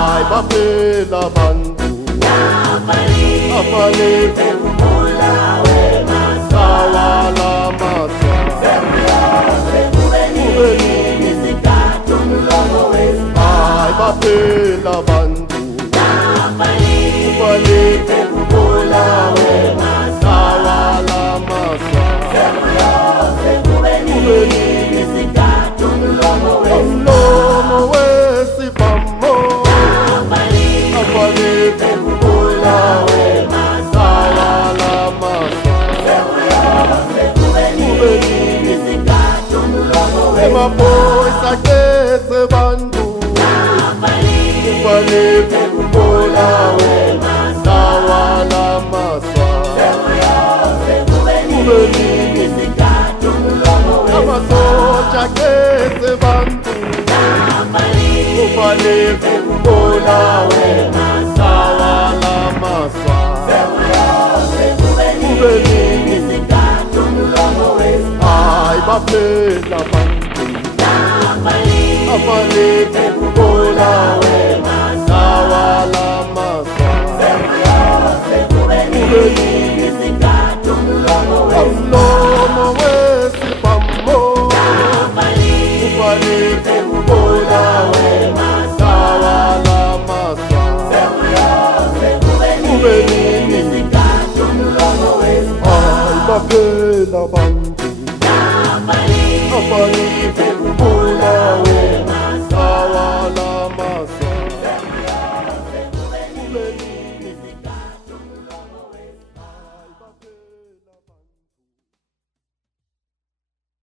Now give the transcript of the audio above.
Phela bantu abaleke ubulawe sawala masa kubeni sikhathi umlomo ay baphela bantu abaleke ubulawe sawala masa kubeni sikhathi umlomo wesibhambo abaleke ubulawe sawala masa kubeni sikhathi umlomo emaboys akethe bantu abaleke ubulawe sawala masa kubeni sikhathi umlomo amasoja akethe bantu abaleke ubulawe sawala masa kubeni sikhathi umlomo ay baphela bantu abaleke ubulawe sawala masa kubeni sikhathi umlomo umlomo wesibhambo ubaleke ubulawe sawala masa kubeni sikhathi umlomo ay baphela bantu